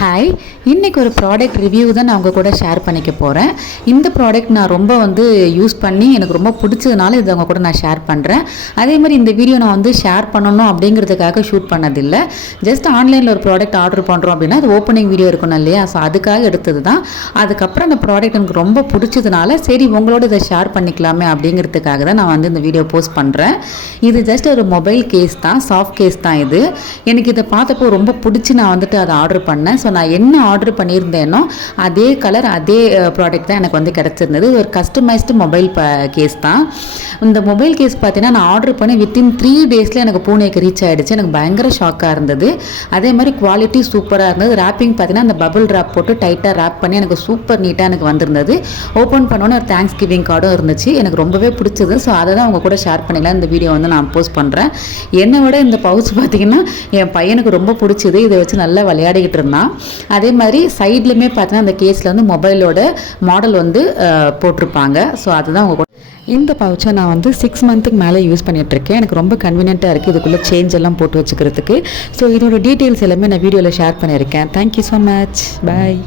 Hi, இன்றைக்கி ஒரு product review தான் நான் உங்கள் கூட ஷேர் பண்ணிக்க போகிறேன். இந்த ப்ராடக்ட் நான் ரொம்ப யூஸ் பண்ணி எனக்கு ரொம்ப பிடிச்சதுனால இதை உங்கள் கூட நான் ஷேர் பண்ணுறேன். அதே மாதிரி இந்த வீடியோ நான் ஷேர் பண்ணணும் அப்படிங்கிறதுக்காக ஷூட் பண்ணதில்லை. ஜஸ்ட் ஆன்லைனில் ஒரு ப்ராடக்ட் ஆர்டர் பண்ணுறோம் அப்படின்னா அது ஓப்பனிங் வீடியோ இருக்கணும் இல்லையா? ஸோ அதுக்காக எடுத்தது தான். அதுக்கப்புறம் அந்த ப்ராடக்ட் எனக்கு ரொம்ப பிடிச்சதுனால சரி உங்களோட இதை ஷேர் பண்ணிக்கலாமே அப்படிங்கிறதுக்காக தான் நான் இந்த வீடியோ போஸ்ட் பண்ணுறேன். இது ஜஸ்ட் ஒரு மொபைல் கேஸ் தான், சாஃப்ட் கேஸ் தான் இது. எனக்கு இதை பார்த்தப்போ ரொம்ப பிடிச்சி நான் அதை ஆர்டர் பண்ணேன். ஸோ நான் என்ன ஆர்டர் பண்ணியிருந்தேனோ அதே கலர் அதே ப்ராடக்ட் தான் எனக்கு கிடச்சிருந்தது. ஒரு கஸ்டமைஸ்டு மொபைல் கேஸ் தான். இந்த மொபைல் கேஸ் பார்த்தீங்கன்னா நான் ஆர்டர் பண்ணி வித்தின் 3 டேஸில் எனக்கு பூனேக்கு ரீச் ஆகிடுச்சு. எனக்கு பயங்கர ஷாக்காக இருந்தது. அதே மாதிரி குவாலிட்டி சூப்பராக இருந்தது. ரேப்பிங் பார்த்தீங்கன்னா அந்த பபிள் ரேப் போட்டு டைட்டாக ரேப் பண்ணி எனக்கு சூப்பர் நீட்டாக எனக்கு வந்திருந்தது. ஓப்பன் பண்ணோன்னே ஒரு தேங்க்ஸ் கிவிங் கார்டும் இருந்துச்சு. எனக்கு ரொம்பவே பிடிச்சது. ஸோ அதை தான் உங்கள் கூட ஷேர் பண்ணிக்கலாம். இந்த வீடியோ நான் போஸ்ட் பண்ணுறேன். என்னை விட இந்த பவுச் பார்த்தீங்கன்னா என் பையனுக்கு ரொம்ப பிடிச்சது. இதை வச்சு நல்லா விளையாடிக்கிட்டு இருந்தான். அதே மாதிரி சைட்லையுமே பார்த்தீங்கன்னா அந்த கேஸில் மொபைலோட மாடல் போட்டிருப்பாங்க. ஸோ அதுதான் உங்கள் கூட இந்த பவுச்சை நான் 6 மந்த்துக்கு மேலே யூஸ் பண்ணிகிட்ருக்கேன். எனக்கு ரொம்ப கன்வீனியண்ட்டாக இருக்குது இதுக்குள்ளே சேஞ்ச் எல்லாம் போட்டு வச்சுக்கிறதுக்கு. ஸோ இதோட டீட்டெயில்ஸ் எல்லாமே நான் வீடியோவில் ஷேர் பண்ணியிருக்கேன். Thank you so much. பாய்.